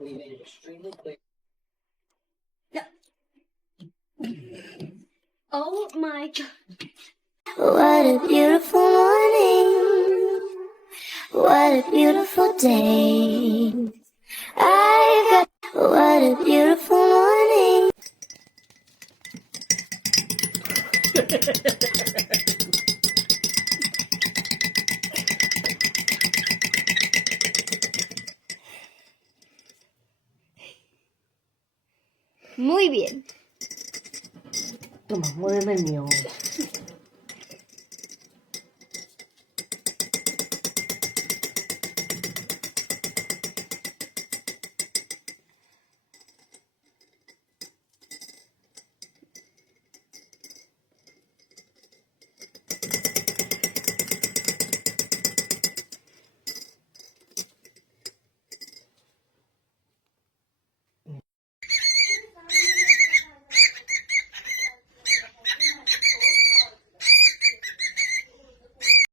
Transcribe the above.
We made it extremely clear. Oh my God. What a beautiful morning. What a beautiful day. What a beautiful morning. Muy bien. Toma, muéveme el mío.